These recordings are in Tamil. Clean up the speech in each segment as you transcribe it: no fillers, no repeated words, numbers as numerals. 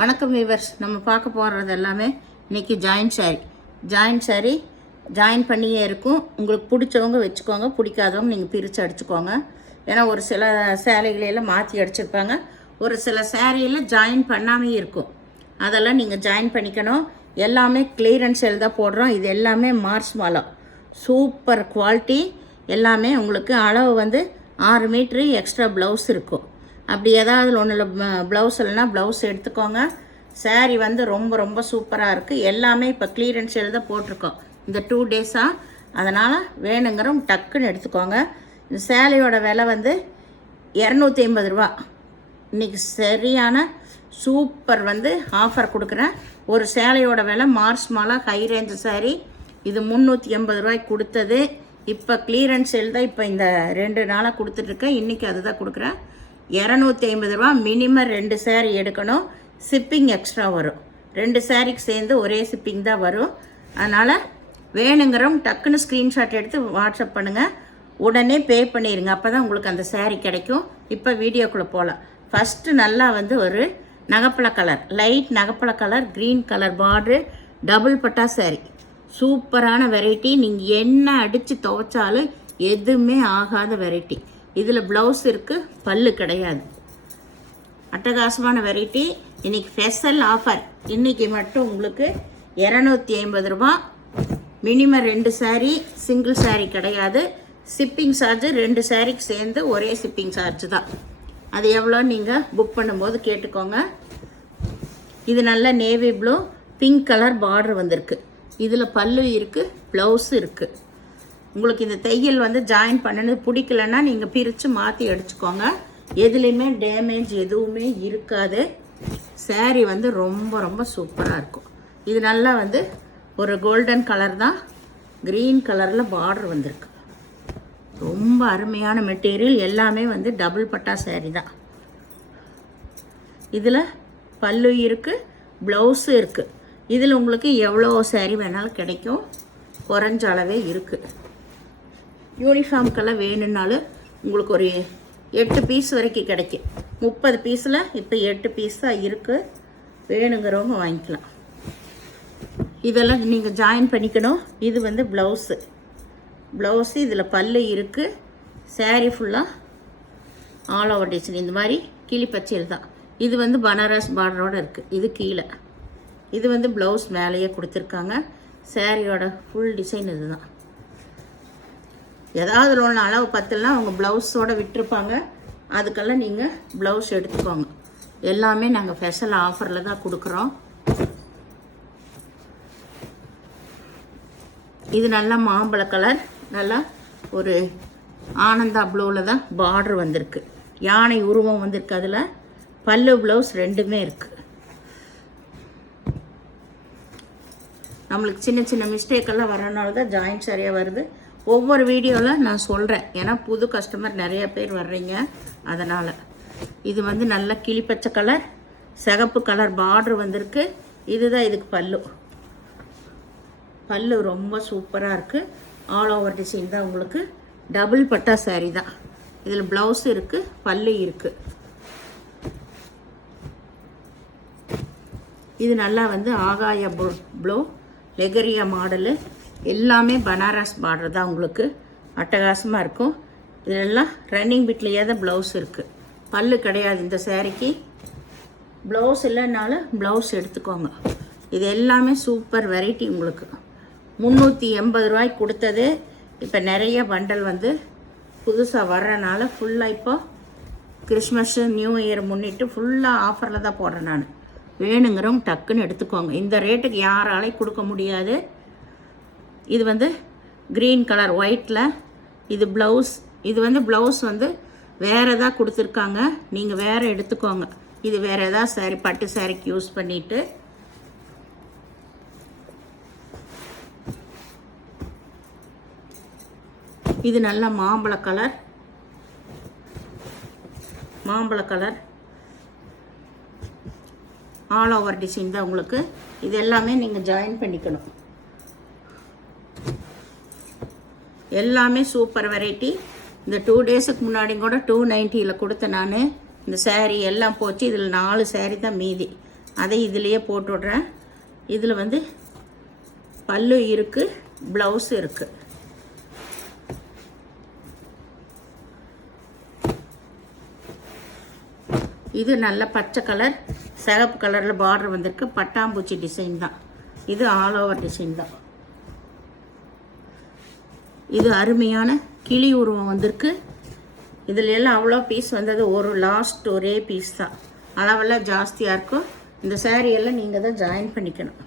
வணக்கம் வீவர்ஸ். நம்ம பார்க்க போகிறது எல்லாமே இன்றைக்கி ஜாயின்ட் சாரீ ஜாயின் பண்ணியே இருக்கும். உங்களுக்கு பிடிச்சவங்க வச்சுக்கோங்க, பிடிக்காதவங்க நீங்கள் பிரித்து அடிச்சுக்கோங்க. ஏன்னா ஒரு சில சேலைகளெல்லாம் மாற்றி அடிச்சிருப்பாங்க, ஒரு சில சேரீயில் ஜாயின் பண்ணாமே இருக்கும். அதெல்லாம் நீங்கள் ஜாயின் பண்ணிக்கணும். எல்லாமே கிளியரன்ஸ் தான் போடுறோம். இது எல்லாமே மார்ச் மாலா, சூப்பர் குவாலிட்டி. எல்லாமே உங்களுக்கு அளவு வந்து 6 மீட்ரு எக்ஸ்ட்ரா ப்ளவுஸ் இருக்கும். அப்படி ஏதாவது ஒன்றில் ப்ளவுஸ் இல்லைனா ப்ளவுஸ் எடுத்துக்கோங்க. சாரீ வந்து ரொம்ப ரொம்ப சூப்பராக இருக்குது. எல்லாமே இப்போ கிளியரன்ஸ் தான் போட்டிருக்கோம் இந்த 2 டேஸாக. அதனால் வேணுங்கிறவங்க டக்குன்னு எடுத்துக்கோங்க. இந்த சேலையோட விலை வந்து 250 ரூபா. இன்றைக்கி சரியான சூப்பர் வந்து ஆஃபர் கொடுக்குறேன். ஒரு சேலையோட விலை March Mala high range sari. இது 380 ரூபாய்க்கு கொடுத்தது. இப்போ கிளியரன்ஸ் தான் இப்போ இந்த 2 நாளாக கொடுத்துட்ருக்கேன். இன்றைக்கி அதுதான் கொடுக்குறேன். 250 ரூபா. மினிமம் 2 சேரீ எடுக்கணும். ஷிப்பிங் எக்ஸ்ட்ரா வரும். 2 சேரீக்கு சேர்ந்து ஒரே ஷிப்பிங் தான் வரும். அதனால் வேணுங்கிறவங்க டக்குன்னு ஸ்க்ரீன்ஷாட் எடுத்து வாட்ஸ்அப் பண்ணுங்கள். உடனே பே பண்ணிடுங்க. அப்போ தான் உங்களுக்கு அந்த சேரீ கிடைக்கும். இப்போ வீடியோக்குள்ளே போகலாம். ஃபஸ்ட்டு நல்லா வந்து ஒரு நகைப்பழ கலர், லைட் நகைப்பழ colour, green colour border, double பட்டா சாரீ. சூப்பரான வெரைட்டி. நீங்கள் என்ன அடித்து துவைச்சாலும் எதுவுமே ஆகாத வெரைட்டி. இதில் ப்ளவுஸ் இருக்குது, பல்லு கிடையாது. அட்டகாசமான வெரைட்டி. இன்றைக்கி ஸ்பெஷல் ஆஃபர். இன்றைக்கி மட்டும் உங்களுக்கு 250 ரூபா. மினிமம் 2 சாரீ, சிங்கிள் சாரீ கிடையாது. ஷிப்பிங் சார்ஜு 2 சாரீக்கு சேர்ந்து ஒரே ஷிப்பிங் சார்ஜ் தான். அது எவ்வளோ நீங்கள் புக் பண்ணும்போது கேட்டுக்கோங்க. இது நல்ல navy blue, pink colour border வந்திருக்கு. இதில் பல்லு இருக்குது, ப்ளவுஸு இருக்குது. உங்களுக்கு இந்த தையல் வந்து ஜாயின் பண்ணது பிடிக்கலன்னா நீங்கள் பிரித்து மாற்றி அடிச்சுக்கோங்க. எதுலேயுமே டேமேஜ் எதுவுமே இருக்காது. சாரீ வந்து ரொம்ப ரொம்ப சூப்பராக இருக்கும். இது நல்லா வந்து ஒரு கோல்டன் கலர் தான், க்ரீன் கலரில் பார்டர் வந்திருக்கு. ரொம்ப அருமையான மெட்டீரியல். எல்லாமே வந்து டபுள் பட்டா சாரீ தான். இதில் பல்லு இருக்குது, ப்ளவுஸு இருக்குது. இதில் உங்களுக்கு எவ்வளோ சாரீ வேணாலும் கிடைக்கும். குறைஞ்ச அளவே இருக்குது. யூனிஃபார்முக்கெல்லாம் வேணும்னாலும் உங்களுக்கு ஒரு 8 பீஸ் வரைக்கும் கிடைக்கும். 30 பீஸில் இப்போ 8 பீஸ் தான் இருக்குது. வேணுங்கிறவங்க வாங்கிக்கலாம். இதெல்லாம் நீங்கள் ஜாயின் பண்ணிக்கணும். இது வந்து ப்ளவுஸு இதில் பல்லு இருக்குது. சாரீ ஃபுல்லாக ஆல் ஓவர் டிசைன் இந்த மாதிரி கிளி பச்சையில் தான். இது வந்து பனாரஸ் பார்டரோடு இருக்குது. இது கீழே. இது வந்து ப்ளவுஸ் மேலேயே கொடுத்துருக்காங்க. சாரியோட ஃபுல் டிசைன் இது தான். ஏதாவது ஒன்று அளவு பத்தலாம் அவங்க ப்ளவுஸோடு விட்டுருப்பாங்க. அதுக்கெல்லாம் நீங்கள் ப்ளவுஸ் எடுத்துக்கோங்க. எல்லாமே நாங்கள் ஸ்பெஷல் ஆஃபரில் தான் கொடுக்குறோம். இது நல்லா மாம்பழ கலர், நல்லா ஒரு ஆனந்தா ப்ளூவில் தான் பார்டர் வந்திருக்கு. யானை உருவம் வந்திருக்கு. அதில் பல்லு ப்ளவுஸ் ரெண்டுமே இருக்குது. நம்மளுக்கு சின்ன சின்ன மிஸ்டேக்கெல்லாம் வரனால தான் ஜாயின்ட் சரியாக வருது. ஒவ்வொரு வீடியோவில் நான் சொல்கிறேன், ஏன்னா புது கஸ்டமர் நிறைய பேர் வர்றீங்க. அதனால் இது வந்து நல்ல கிளிப்பச்சை கலர், சிகப்பு கலர் பார்டர் வந்திருக்கு. இதுதான் இதுக்கு பல்லு ரொம்ப சூப்பராக இருக்குது. ஆல் ஓவர் டிசைன் தான். உங்களுக்கு டபுள் பட்டா சாரீ தான். இதில் ப்ளவுஸ் இருக்குது, பல்லு இருக்குது. இது நல்லா வந்து ஆகாய ப்ளூ லெகரியா மாடலு. எல்லாமே பனாரஸ் பார்டர் தான். உங்களுக்கு அட்டகாசமாக இருக்கும். இதெல்லாம் ரன்னிங் பிட்லேயே தான் ப்ளவுஸ் இருக்குது. பல்லு கிடையாது இந்த சாரீக்கு. ப்ளவுஸ் இல்லைனாலும் ப்ளவுஸ் எடுத்துக்கோங்க. இது எல்லாமே சூப்பர் வெரைட்டி. உங்களுக்கு 380 ரூபாய்க்கு கொடுத்தது. இப்போ நிறைய பண்டல் வந்து புதுசாக வர்றனால ஃபுல்லாக இப்போ கிறிஸ்மஸ்ஸு நியூ இயர் முன்னிட்டு ஃபுல்லாக ஆஃபரில் தான் போடுறேன் நான். வேணுங்கிறவங்க டக்குன்னு எடுத்துக்கோங்க. இந்த ரேட்டுக்கு யாராலையும் கொடுக்க முடியாது. இது வந்து க்ரீன் கலர் ஒயிட்டில். இது ப்ளவுஸ். இது வந்து ப்ளவுஸ் வந்து வேறு எதாவது கொடுத்துருக்காங்க. நீங்கள் வேறு எடுத்துக்கோங்க. இது வேறு எதாவது சாரீ, பட்டு சாரீக்கு யூஸ் பண்ணிவிட்டு. இது நல்ல மாம்பழ கலர் ஆல் ஓவர் டிசைன் தான் உங்களுக்கு. இது எல்லாமே நீங்கள் ஜாயின் பண்ணிக்கணும். எல்லாமே சூப்பர் வெரைட்டி. இந்த 2 டேஸுக்கு முன்னாடி கூட 290 கொடுத்தேன் நான். இந்த சாரீ எல்லாம் போச்சு. இதில் 4 சாரீ தான் மீதி. அதை இதிலேயே போட்டு விட்றேன். இதில் வந்து பல்லு இருக்குது, ப்ளவுஸு இருக்குது. இது நல்ல பச்சை கலர், சிகப்பு கலரில் பார்டர் வந்திருக்கு. பட்டாம்பூச்சி டிசைன் தான் இது, ஆல் ஓவர் டிசைன் தான். இது அருமையான கிளி உருவம் வந்திருக்கு. இதில் எல்லாம் அவ்வளோ பீஸ் வந்தது, ஒரு லாஸ்ட் ஒரே பீஸ் தான். அளவெல்லாம் ஜாஸ்தியாக இருக்கும். இந்த சாரியெல்லாம் நீங்கள் தான் ஜாயின் பண்ணிக்கணும்.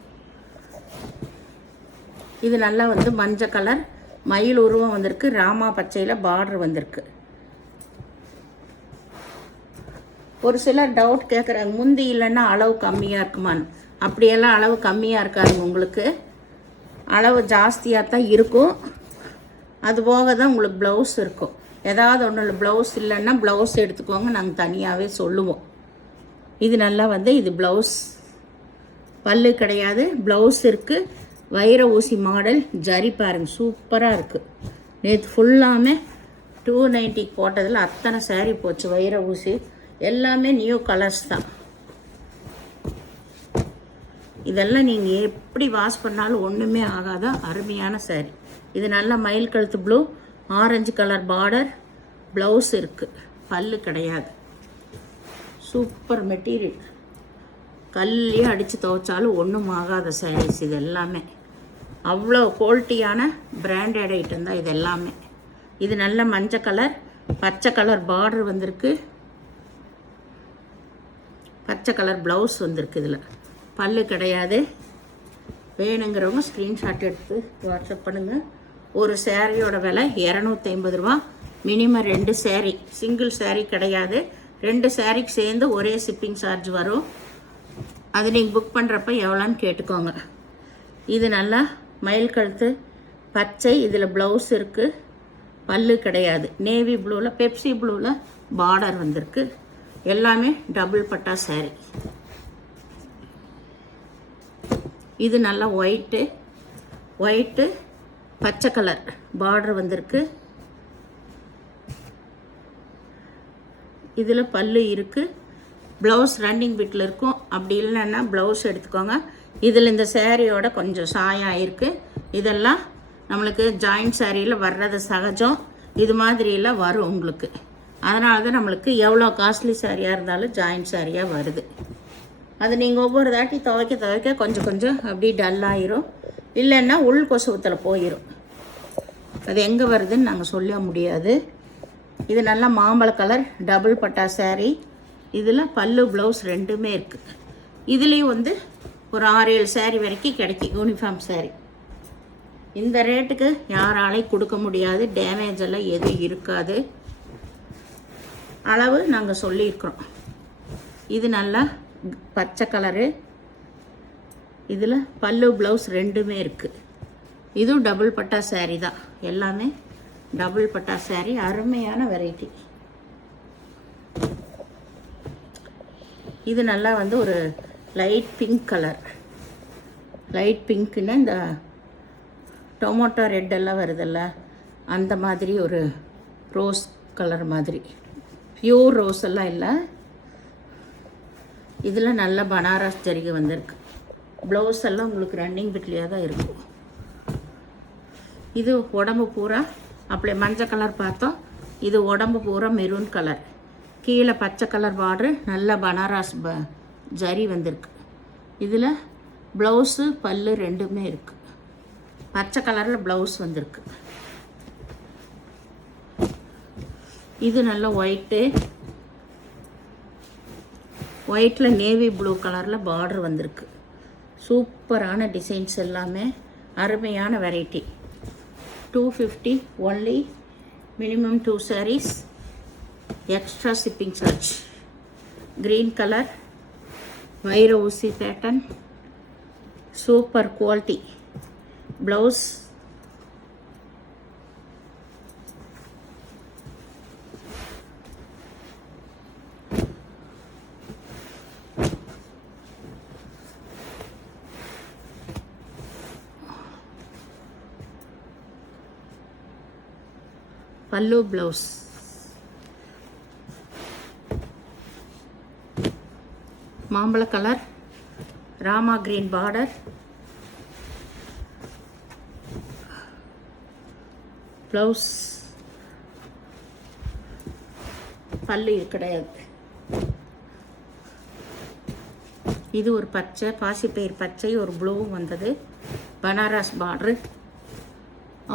இது நல்லா வந்து மஞ்சள் கலர் மயில் உருவம் வந்திருக்கு. ராமா பச்சையில் பார்டர் வந்திருக்கு. ஒரு சிலர் டவுட் கேட்குறாங்க, முந்தி இல்லைன்னா அளவு கம்மியாக இருக்குமான்னு. அப்படியெல்லாம் அளவு கம்மியாக இருக்காதுங்க, உங்களுக்கு அளவு ஜாஸ்தியாக தான் இருக்கும். அது போக தான் உங்களுக்கு ப்ளவுஸ் இருக்கும். ஏதாவது ஒன்றில் ப்ளவுஸ் இல்லைன்னா ப்ளவுஸ் எடுத்துக்கோங்க, நாங்கள் தனியாகவே சொல்லுவோம். இது நல்லா வந்து இது ப்ளவுஸ், பல்லு கிடையாது, ப்ளவுஸ் இருக்குது. வைர ஊசி மாடல் ஜரி பாருங்க, சூப்பராக இருக்குது. நேற்று ஃபுல்லாமே 290 போட்டதில் அத்தனை சாரீ போச்சு. வைர ஊசி எல்லாமே நியூ கலர்ஸ் தான். இதெல்லாம் நீங்கள் எப்படி வாஷ் பண்ணாலும் ஒன்றுமே ஆகாத அருமையான சாரீ. இது நல்ல மயில் கழுத்து blue, orange colour border, blouse இருக்குது, பல்லு கிடையாது. சூப்பர் மெட்டீரியல், கல்லையே அடித்து துவைச்சாலும் ஒன்றும் ஆகாத சாரீஸ். இது எல்லாமே அவ்வளோ குவாலிட்டியான பிராண்டட் ஐட்டம் தான் இது எல்லாமே. இது நல்ல மஞ்சள் கலர், பச்சை கலர் பார்டர் வந்திருக்கு. பச்சை கலர் ப்ளவுஸ் வந்திருக்கு. இதில் பல்லு கிடையாது. வேணுங்கிறவங்க ஸ்க்ரீன்ஷாட் எடுத்து வாட்ஸ்அப் பண்ணுங்கள். ஒரு சேரீயோட விலை 250 ரூபா. மினிமம் 2 சேரீ, சிங்கிள் சேரீ கிடையாது. 2 சேரீக்கு சேர்ந்து ஒரே ஷிப்பிங் சார்ஜ் வரும். அது நீங்கள் புக் பண்ணுறப்ப எவ்வளோன்னு கேட்டுக்கோங்க. இது நல்லா மயில் கழுத்து பச்சை, இதில் ப்ளவுஸ் இருக்குது, பல்லு கிடையாது. நேவி ப்ளூவில், பெப்சி ப்ளூவில் பார்டர் வந்திருக்கு. எல்லாமே டபுள் பட்டா சாரீ. இது நல்லா ஒயிட்டு பச்சை கலர் பார்டர் வந்திருக்கு. இதில் பல்லு இருக்குது, ப்ளவுஸ் ரன்னிங் பிட்டில் இருக்கும். அப்படி இல்லைன்னா ப்ளவுஸ் எடுத்துக்கோங்க. இதில் இந்த சேரீயோட கொஞ்சம் சாயம் இருக்குது. இதெல்லாம் நம்மளுக்கு ஜாயிண்ட் சாரியில் வர்றது சகஜம். இது மாதிரியெல்லாம் வரும் உங்களுக்கு. அதனால தான் நம்மளுக்கு எவ்வளோ காஸ்ட்லி சாரியாக இருந்தாலும் ஜாயிண்ட் சாரியாக வருது. அது நீங்கள் ஒவ்வொரு தாட்டி துவைக்க கொஞ்சம் கொஞ்சம் அப்படி டல்லாயிரும், இல்லைன்னா உள் கொசுவத்தில் போயிடும். அது எங்கே வருதுன்னு நாங்கள் சொல்ல முடியாது. இது நல்லா மாம்பழ கலர் டபுள் பட்டா சாரீ. இதில் பல்லு ப்ளவுஸ் ரெண்டுமே இருக்குது. இதுலேயும் வந்து ஒரு 6-7 சாரீ வரைக்கும் கிடைக்கும் யூனிஃபார்ம் சாரீ. இந்த ரேட்டுக்கு யாராலையும் கொடுக்க முடியாது. டேமேஜ் எல்லாம் எதுவும் இருக்காது. அளவு நாங்கள் சொல்லியிருக்கிறோம். இது நல்லா பச்சை கலரு, இதில் பல்லு ப்ளவுஸ் ரெண்டுமே இருக்குது. இதுவும் டபுள் பட்டா சாரீ தான். எல்லாமே டபுள் பட்டா சாரீ, அருமையான வெரைட்டி. இது நல்லா வந்து ஒரு லைட் பிங்க் கலர். லைட் பிங்க்குன்னு இந்த டொமேட்டோ ரெட் எல்லாம் வருதில்ல, அந்த மாதிரி ஒரு ரோஸ் கலர் மாதிரி. பியூர் ரோஸ் எல்லாம் இல்லை. இதில் நல்ல பனாரஸ் ஜரிகை வந்திருக்கு. ப்ளவுஸ் எல்லாம் உங்களுக்கு ரன்னிங் பிட்லேயே தான் இருக்கும். இது உடம்பு பூரா அப்படி மஞ்சள் கலர் பார்த்தோம். இது உடம்பு பூரா மெரூன் கலர். கீழே பச்சை கலர் பார்டரு, நல்ல பனாரஸ் ஜரி வந்திருக்கு. இதில் ப்ளவுஸு பல்லு ரெண்டுமே இருக்குது. பச்சை கலரில் ப்ளவுஸ் வந்திருக்கு. இது நல்ல ஒயிட்டில் நேவி ப்ளூ கலரில் பார்டர் வந்திருக்கு. சூப்பரான டிசைன்ஸ் எல்லாமே, அருமையான variety. 250 only. Minimum 2 sarees, extra shipping charge. Green colour வைர ஊசி பேட்டர்ன், சூப்பர் குவாலிட்டி. ப்ளவுஸ் பல்லு ப்ளவுஸ். மாம்பழ colour Rama green border, blouse பல்லு கிடையாது. இது ஒரு பச்சை பாசிப்பயிர் பச்சை, ஒரு ப்ளூ வந்தது, Banaras border,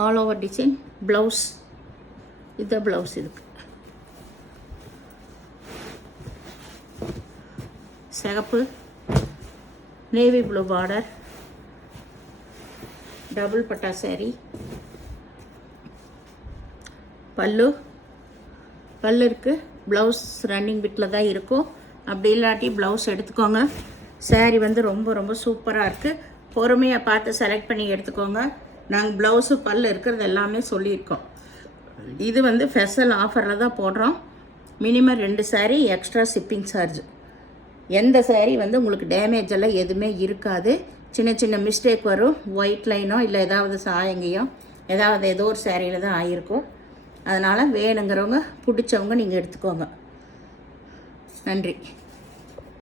all over design. Blouse இது ப்ளவுஸ் இதுக்கு சிகப்பு நேவி ப்ளூ பார்டர், டபுள் பட்டா saree. பல்லு இருக்குது. ப்ளவுஸ் ரன்னிங் பிட்டில் தான் இருக்கும். அப்படி இல்லாட்டி ப்ளவுஸ் எடுத்துக்கோங்க. saree வந்து ரொம்ப ரொம்ப சூப்பராக இருக்குது. பொறுமையாக பார்த்து செலக்ட் பண்ணி எடுத்துக்கோங்க. நாங்கள் ப்ளவுஸு பல்லு இருக்கிறது எல்லாமே சொல்லியிருக்கோம். இது வந்து ஸ்பெஷல் ஆஃபரில் தான் போடுறோம். Minimum 2 saree extra shipping charge. எந்த saree வந்து உங்களுக்கு டேமேஜ் எல்லாம் எதுவுமே இருக்காது. சின்ன சின்ன மிஸ்டேக் வரும், ஒயிட் லைனோ இல்லை ஏதாவது சாயங்கையோ ஏதோ ஒரு சாரியில் தான் ஆகிருக்கும். அதனால் வேணுங்கிறவங்க பிடிச்சவங்க நீங்கள் எடுத்துக்கோங்க. நன்றி.